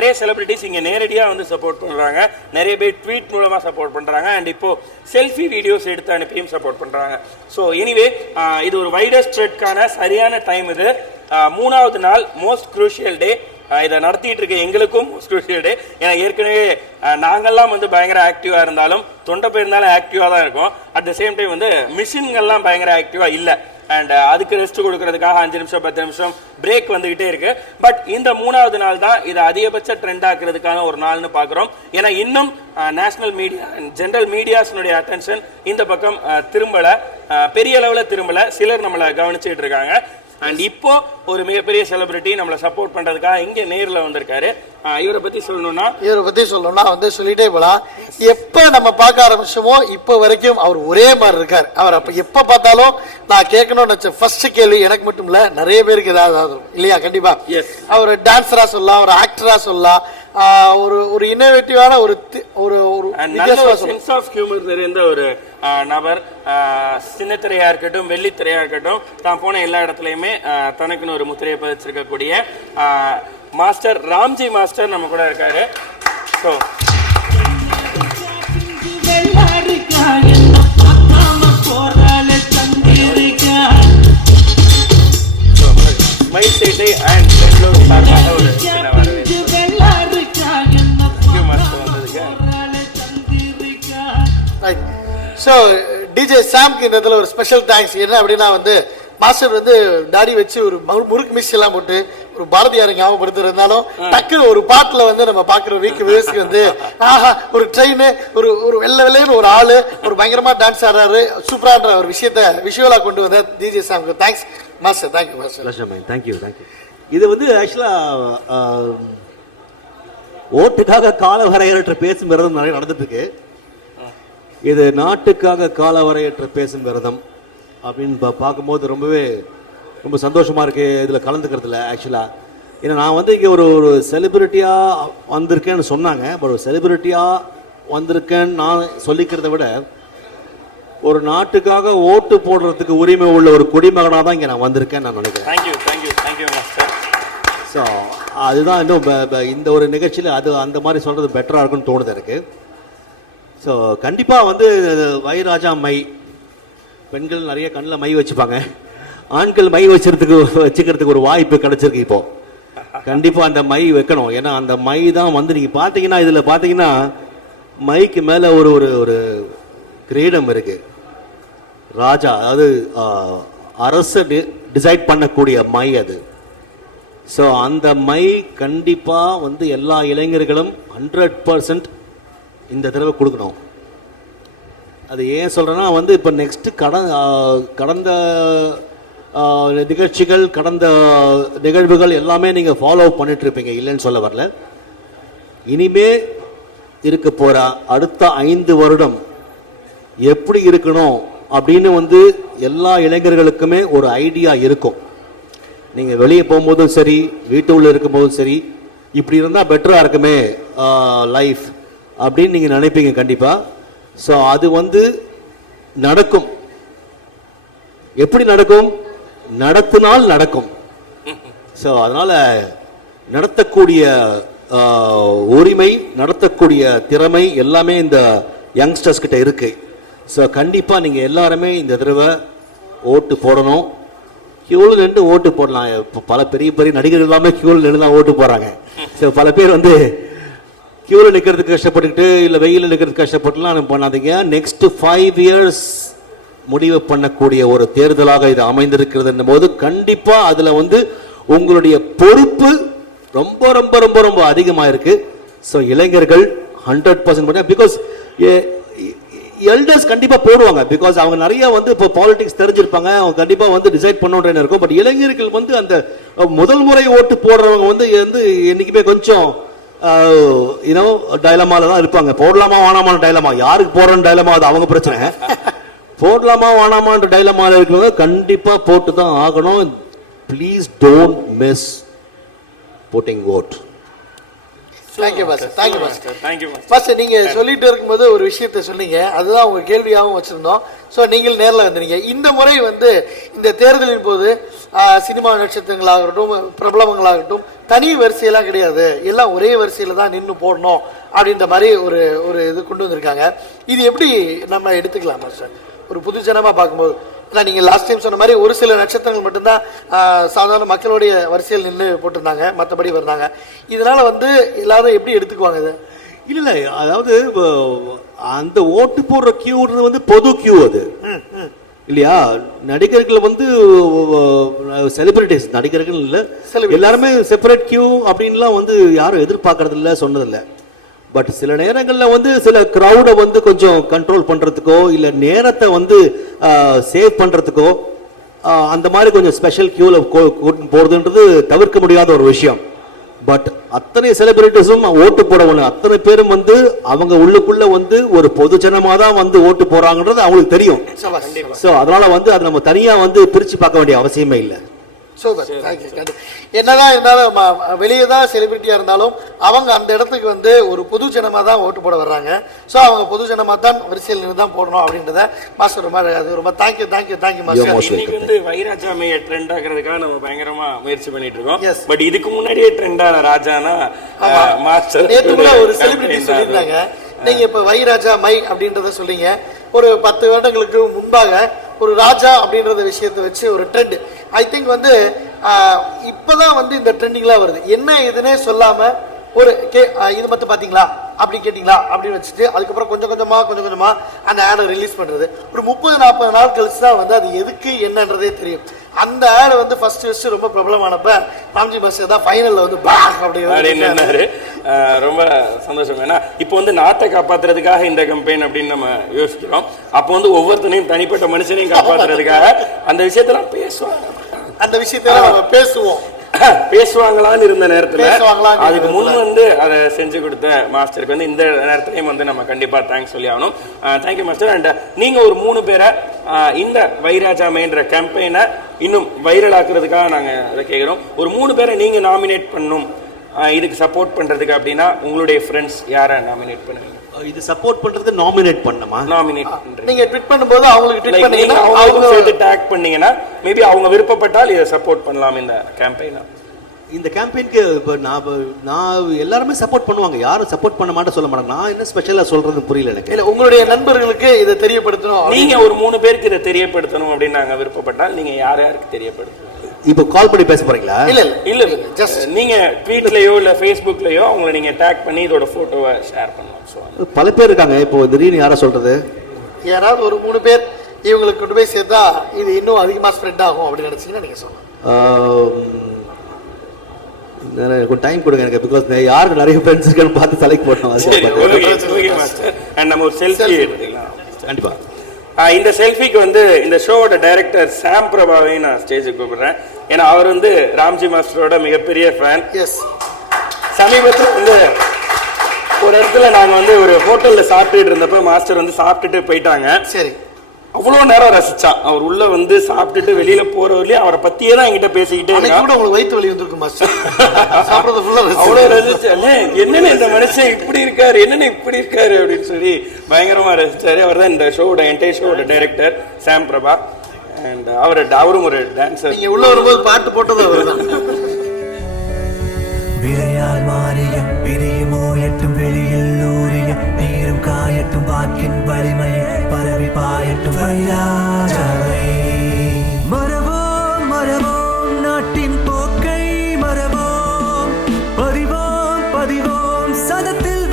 நிறைய செலிபிரிட்டிஸ் இங்கே நேரடியாக வந்து சப்போர்ட் பண்ணுறாங்க, நிறைய பேர் ட்வீட் மூலமாக சப்போர்ட் பண்ணுறாங்க, அண்ட் இப்போ செல்ஃபி வீடியோஸ் எடுத்து அனுப்பியும் சப்போர்ட் பண்ணுறாங்க. ஸோ எனிவே இது ஒரு வைடஸ்ட் த்ரெட்கான சரியான டைம். இது 3வது நாள் மோஸ்ட் க்ரூஷியல் டே. இதை நடத்திட்டு இருக்க எங்களுக்கும் மோஸ்ட் க்ரூஷியல் டே. ஏன்னா ஏற்கனவே நாங்கள்லாம் வந்து பயங்கர ஆக்டிவாக இருந்தாலும் தொண்டை போயிருந்தாலும் ஆக்டிவாக தான் இருக்கும். அட் த சேம் டைம் வந்து மிஷின்கள்லாம் பயங்கர ஆக்டிவாக இல்லை. அண்ட் அதுக்கு ரெஸ்ட் கொடுக்கறதுக்காக 5 நிமிஷம் 10 நிமிஷம் பிரேக் வந்துகிட்டே இருக்கு. பட் இந்த 3வது நாள் தான் இதை அதிகபட்ச ட்ரெண்ட் ஆக்குறதுக்கான ஒரு நாள்னு பார்க்குறோம். ஏன்னா இன்னும் நேஷனல் மீடியா அண்ட் ஜென்ரல் மீடியாஸ்னுடைய அட்டென்ஷன் இந்த பக்கம் திரும்பலை, பெரிய அளவில் திரும்பலை. சிலர் நம்மளை கவனிச்சுட்டு இருக்காங்க. அண்ட் இப்போ ஒரு மிகப்பெரிய செலிபிரிட்டி நம்மளை சப்போர்ட் பண்றதுக்காக இங்கே நேரில் வந்திருக்காரு. இவரை பத்தி சொல்லணும்னா வந்து சொல்லிட்டே போலாம். எப்ப நம்ம பார்க்க ஆரம்பிச்சோமோ இப்போ வரைக்கும் அவர் ஒரே மாதிரி இருக்கார். அவர் அப்ப எப்ப பார்த்தாலும் நான் கேட்கணும்னு நினைச்ச ஃபர்ஸ்ட் கேள்வி எனக்கு மட்டும் இல்ல, நிறைய பேருக்கு ஏதாவது இல்லையா? கண்டிப்பா. அவர் டான்ஸரா சொல்லலாம், ஒரு ஆக்டரா சொல்லலாம், ஒரு இன்னோவேட்டிவான ஒரு சென்ஸ் ஆஃப் ஹியூமர் நிறைந்த ஒரு நபர். சின்ன திரையா இருக்கட்டும், வெள்ளித்திரையா இருக்கட்டும், தான் போன எல்லா இடத்துலையுமே தனக்குன்னு ஒரு முத்திரையை பதிச்சிருக்கக்கூடிய மாஸ்டர் ராம்ஜி மாஸ்டர் நம்ம கூட இருக்காரு. ஸோ மைக் சீட்டை அண்ட் பெங்களூர் சார்பாக ஒரு ஸோ டிஜே சாம்க்கு இந்த இடத்துல ஒரு ஸ்பெஷல் தேங்க்ஸ். என்ன அப்படின்னா வந்து மாஸ்டர் வந்து தாடி வச்சு ஒரு முறுக்கு மிக்ஸ் எல்லாம் போட்டு ஒரு பாரதியார் ஞாபகப்படுத்திருந்தாலும் டக்குன்னு ஒரு பாட்டில் வந்து நம்ம பார்க்குற வீக் வியூஸ்க்கு வந்து ஆஹா ஒரு ட்ரெயின் ஒரு வெள்ளைன்னு ஒரு ஆளு ஒரு பயங்கரமா டான்ஸ் ஆடுறாரு, சூப்பரான ஒரு விஷயத்த விஷுவலாக கொண்டு வந்த டிஜே சாம்க்கு thanks master. Thank you master. Thank you. இது வந்து ஆக்சுவலா ஓட்டுக்காக கால வரையற்ற பேசும் விரதம் நிறைய நடந்துட்டு இருக்கு. இது நாட்டுக்காக கால வரையற்ற பேசும் விரதம் அப்படின்னு பார்க்கும்போது ரொம்ப சந்தோஷமா இருக்கு இதில் கலந்துக்கிறதுல. ஆக்சுவலா ஏன்னா நான் வந்து இங்கே ஒரு செலிபிரிட்டியாக வந்திருக்கேன்னு சொன்னாங்க. பட் ஒரு செலிபிரிட்டியாக வந்திருக்கேன்னு நான் சொல்லிக்கிறத விட ஒரு நாட்டுக்காக ஓட்டு போடுறதுக்கு உரிமை உள்ள ஒரு குடிமகனாக தான் இங்கே நான் வந்திருக்கேன் நான் நினைக்கிறேன். ஸோ அதுதான் இன்னும் இந்த ஒரு நிகழ்ச்சியில் அந்த மாதிரி சொல்கிறது பெட்டராக இருக்குன்னு தோணுது எனக்கு. ஸோ கண்டிப்பாக வந்து வைராஜா மை, பெண்கள் நிறைய கண்ணில் மை வச்சுப்பாங்க, ஆண்கள் மை வச்சுக்கிறதுக்கு ஒரு வாய்ப்பு கிடைச்சிருக்கு இப்போ. கண்டிப்பாக அந்த மை வைக்கணும். ஏன்னா அந்த மை தான் வந்து நீங்கள் பார்த்தீங்கன்னா இதில் பார்த்தீங்கன்னா மைக்கு மேலே ஒரு கிரீடம் இருக்கு, ராஜா, அதாவது அரசு டிசைட் பண்ணக்கூடிய மை அது. ஸோ அந்த மை கண்டிப்பாக வந்து எல்லா இளைஞர்களும் 100% இந்த தடவை கொடுக்கணும். அது ஏன் சொல்கிறேன்னா வந்து இப்போ நெக்ஸ்ட்டு கடந்த நிகழ்ச்சிகள், கடந்த நிகழ்வுகள் எல்லாமே நீங்கள் ஃபாலோ பண்ணிட்டுருப்பீங்க, இல்லைன்னு சொல்ல வரல. இனிமே இருக்க போகிற அடுத்த 5 வருடம் எப்படி இருக்கணும் அப்படின்னு வந்து எல்லா இளைஞர்களுக்குமே ஒரு ஐடியா இருக்கும். நீங்கள் வெளியே போகும்போதும் சரி, வீட்டுக்குள்ளே இருக்கும்போதும் சரி, இப்படி இருந்தால் பெட்டராக இருக்குமே லைஃப் அப்படின்னு நீங்கள் நினைப்பீங்க கண்டிப்பாக. ஸோ அது வந்து நடக்கும். எப்படி நடக்கும்? நடத்தினால் நடக்கும். ஸோ அதனால் நடத்தக்கூடிய உரிமை, நடத்தக்கூடிய திறமை எல்லாமே இந்த யங்ஸ்டர்ஸ் கிட்ட இருக்கு. ஸோ கண்டிப்பாக நீங்கள் எல்லாருமே இந்த தடவை ஓட்டு போடணும். கியூவில் நின்று ஓட்டு போடலாம். இப்போ பல பெரிய நடிகர்கள் எல்லாமே கியூவில் நின்று தான் ஓட்டு போகிறாங்க. ஸோ பல பேர் வந்து கியூவில் நிற்கிறதுக்கு கஷ்டப்பட்டுக்கிட்டு இல்லை வெயிலில் நிற்கிறதுக்கு கஷ்டப்பட்டுலாம் பண்ணாதீங்க. நெக்ஸ்ட் 5 years முடிவு பண்ணக்கூடிய ஒரு தேர்தலாக இது அமைந்திருக்கிறது போது கண்டிப்பாக அதில் வந்து உங்களுடைய பொறுப்பு ரொம்ப ரொம்ப ரொம்ப ரொம்ப அதிகமாக இருக்கு. ஸோ இளைஞர்கள் 100% பிகாஸ் எல்டர்ஸ் கண்டிப்பாக போடுவாங்க. பிகாஸ் அவங்க நிறைய வந்து இப்போ பாலிடிக்ஸ் தெரிஞ்சிருப்பாங்க, அவங்க கண்டிப்பாக வந்து டிசைட் பண்ணணுன்னு இருக்கும். பட் இளைஞர்கள் வந்து அந்த முதல் முறை ஓட்டு போடுறவங்க வந்து என்னைக்குமே கொஞ்சம் டைலமால தான் இருப்பாங்க. போடலாமா வேணாமான டைலமா, யாருக்கு போடுறோன்னு டைலமா அது அவங்க பிரச்சனை. போடலாமா வேணாமான்ற டைலமால இருக்கிறவங்க கண்டிப்பா போட்டு தான் ஆகணும். Please don't miss voting vote. Thank you master, thank you master. Thank you master. Master நீங்க சொல்லிட்டு இருக்கும்போது ஒரு விஷயத்த சொன்னீங்க, அதுதான் உங்க கேள்வியாகவும் வச்சிருந்தோம். ஸோ நீங்கள் நேரில் வந்தீங்க. இந்த முறை வந்து இந்த தேர்தலின் போது சினிமா நட்சத்திரங்களாகட்டும் பிரபலங்களாகட்டும் தனி வரிசையெல்லாம் கிடையாது, எல்லாம் ஒரே வரிசையில தான் நின்று போடணும் அப்படின்ற மாதிரி ஒரு இது கொண்டு வந்திருக்காங்க. இது எப்படி நம்ம எடுத்துக்கலாம் மாஸ்டர் ஒரு புது ஜனமா பார்க்கும்போது? ஏன்னா நீங்கள் லாஸ்ட் டைம் சொன்ன மாதிரி ஒரு சில நட்சத்திரங்கள் மட்டும்தான் சாதாரண மக்களுடைய வரிசையில் நின்று போட்டிருந்தாங்க, மற்றபடி வந்தாங்க. இதனால வந்து எல்லாரும் எப்படி எடுத்துக்குவாங்க இதை? இல்லை அதாவது அந்த ஓட்டு போடுற கியூன்றது வந்து பொது கியூ அது இல்லையா. நடிகர்கள் வந்து செலிபிரிட்டிஸ் நடிகர்கள் இல்லை, எல்லாருமே செப்பரேட் கியூ அப்படின்லாம் வந்து யாரும் எதிர்பார்க்கறது இல்லை, சொன்னதில்லை. பட் சில நேரங்களில் வந்து சில க்ரௌடை வந்து கொஞ்சம் கண்ட்ரோல் பண்ணுறதுக்கோ இல்லை நேரத்தை வந்து சேவ் பண்ணுறதுக்கோ அந்த மாதிரி கொஞ்சம் ஸ்பெஷல் கியூவில் போகிறதுன்றது தவிர்க்க முடியாத ஒரு விஷயம். பட் அத்தனை செலிபிரிட்டிஸும் ஓட்டு போடணும், அத்தனை பேரும் வந்து அவங்க உள்ளுக்குள்ள வந்து ஒரு பொதுஜனமாக தான் வந்து ஓட்டு போறாங்கன்றது அவங்களுக்கு தெரியும். ஸோ அதனால வந்து அதை நம்ம தனியாக வந்து பிரித்து பார்க்க வேண்டிய அவசியமே இல்லை. என்னதான் இருந்தாலும் வெளியே தான் செலிபிரிட்டியா இருந்தாலும் அவங்க அந்த இடத்துக்கு வந்து ஒரு பொது ஜனமா தான் ஓட்டு போட வர்றாங்க. ஸோ அவங்க பொது ஜனமா தான் வரிசையில் நின்று தான் போடணும் அப்படின்றத மாஸ்டர் ரொம்ப தேங்க்யூ மாஸ்டர். இன்னைக்கு வந்து வைராஜாமையை ட்ரெண்ட் ஆகிறதுக்காக நம்ம பயங்கரமா முயற்சி பண்ணிட்டு இருக்கோம். பட் இதுக்கு முன்னாடியே ட்ரெண்டான ராஜானா மாஸ்டர் நேற்று கூட ஒரு செலிபிரிட்டி சொல்லியிருந்தாங்க. நீங்க இப்ப வைராஜா மை அப்படின்றத சொல்றீங்க. ஒரு 10 வருடங்களுக்கு முன்பாக ஒரு ராஜா அப்படின்றத விஷயத்தை வச்சு ஒரு ட்ரெண்ட் ஐ திங்க் வந்து இப்பதான் வந்து இந்த ட்ரெண்டிங்லாம் வருது. என்ன இதுன்னே சொல்லாம ஒரு இது மட்டும் பாத்தீங்களா அப்படி கேட்டீங்களா அப்படின்னு வச்சுட்டு அதுக்கப்புறம் கொஞ்சம் கொஞ்சமா அந்த ஆடை ரிலீஸ் பண்றது. ஒரு 30-40 நாள் கழிச்சு தான் வந்து அது எதுக்கு என்னன்றதே தெரியும். அந்த ஆடு வந்து ஃபர்ஸ்ட் ரொம்ப பிரபலமானப்ப ராம்ஜி மாஸ்டர் தான் ஃபைனல்ல வந்து பாக் அப்படின்னு ரொம்ப சந்தோஷம். ஏன்னா இப்போ வந்து நாட்டை காப்பாத்துறதுக்காக இந்த கம்பெயின் அப்படின்னு நம்ம யோசிக்கிறோம். அப்போ வந்து ஒவ்வொருத்தனையும் தனிப்பட்ட மனுஷனையும் காப்பாத்துறதுக்காக அந்த விஷயத்தெல்லாம் பேசுவாங்க, அந்த விஷயத்தெல்லாம் நம்ம பேசுவாங்களான்னு இருந்த நேரத்துல அதுக்கு முன் வந்து அதை செஞ்சு கொடுத்த மாஸ்டருக்கு வந்து இந்த நேரத்திலையும் வந்து நம்ம கண்டிப்பா தேங்க்ஸ் சொல்லி ஆகணும். Thank you master. அண்ட் நீங்க ஒரு 3 பேரை இந்த வைராஜாமைன்ற கேம்பெயினை இன்னும் வைரல் ஆக்குறதுக்காக நாங்க அதை கேட்கிறோம். ஒரு 3 பேரை நீங்க நாமினேட் பண்ணணும் இதுக்கு சப்போர்ட் பண்றதுக்கு அப்படின்னா உங்களுடைய ஃப்ரெண்ட்ஸ் யாரை நாமினேட் பண்ணுவீங்க? இது சப்போர்ட் பண்றது நாமினேட் பண்ணணுமா? நாமினேட் பண்றீங்க. நீங்க ட்வீட் பண்ணும்போது அவங்களுக்கு ட்வீட் பண்ணீங்கன்னா அவங்க சேர்த்து டாக் பண்ணீங்கன்னா மேபி அவங்க விருப்பப்பட்டால் இதை சப்போர்ட் பண்ணலாம் இந்த கேம்பெயினை. இந்த கேம்பெயினுக்கு இப்போ நான் எல்லாருமே சப்போர்ட் பண்ணுவாங்க, யாரும் சப்போர்ட் பண்ண மாட்டேன் சொல்ல மாட்டாங்க. நான் என்ன ஸ்பெஷலாக சொல்றது புரியல எனக்கு. இல்லை உங்களுடைய நண்பர்களுக்கு இதை தெரியப்படுத்தணும், நீங்க ஒரு 3 பேருக்கு இதை தெரியப்படுத்தணும் அப்படின்னு நாங்கள் விருப்பப்பட்டால் நீங்க யாருக்கு தெரியப்படுத்தணும்? இப்போ கால் பண்ணி பேச போறீங்களா? இல்ல ஜஸ்ட் நீங்க ட்வீட்லயோ இல்ல ஃபேஸ்புக்லயோ அவங்களை நீங்க டேக் பண்ணி இதோட போட்டோவை ஷேர் பண்ணலாம். பல பேர் இருக்காங்க. இப்போ திடீர்னு யாரை சொல்றது? யாராவது ஒரு 3 பேர் இவங்களுக்கு கொண்டு போய் சேர்த்தா இது இன்னும் அதிகமாக ஸ்ப்ரெட் ஆகும் அப்படின்னு நினைச்சீங்கன்னா நீங்க சொல்லலாம். கொஞ்சம் டைம் கொடுங்க எனக்கு, பிகாஸ் யாருக்கு நிறைய ஃப்ரெண்ட்ஸ் இருக்குன்னு பார்த்து செலக்ட் பண்ணோம். நம்ம ஒரு செல்ஃபி எடுத்துக்கலாம் கண்டிப்பா. இந்த செல்ஃபிக்கு வந்து இந்த ஷோவோட டைரக்டர் சாம் பிரபாவை நான் ஸ்டேஜுக்கு கூப்பிடுறேன். ஏன்னா அவர் வந்து ராம்ஜி மாஸ்டரோட மிகப்பெரிய ஃபேன். சமீபத்தில் வந்து ஒரு இடத்துல நாங்கள் வந்து ஒரு ஹோட்டலில் சாப்பிட்டுட்டு இருந்தப்போ மாஸ்டர் வந்து சாப்பிட்டுட்டு போயிட்டாங்க. சரி, அவ்வளோ நேரம் ரசிச்சான். அவர் உள்ள வந்து சாப்பிட்டுட்டு வெளியில போறவர்களே அவரை பத்தியே தான் என்கிட்ட பேசிக்கிட்டே இருக்கான். உங்களுக்கு வயிற்று வலி வந்திருக்கு மாஸ்டர். அவ்வளோ ரசிச்சால என்னென்ன இந்த மனுஷன் இப்படி இருக்காரு, என்னென்ன இப்படி இருக்காரு அப்படின்னு சொல்லி பயங்கரமா ரசிச்சாரு. அவர் தான் இந்த ஷோவோட என்டையர் ஷோவோட டைரக்டர் சாம் பிரபா. அண்ட் அவரும் ஒரு டான்சர். நீங்க உள்ள வரும்போது பாட்டு போட்டது அவர் தான். விரையால் மாறிய பிரியுமோ எட்டும் வெளியில் ஊறிய நீரும் காயட்டும் வாக்கின் வலிமையை பரவி பாயட்டும் வைராஜாவை. மரவோம் மரவோம் நாட்டின் போக்கை மரவோம் பதிவோம் பதிவோம் சதத்தில்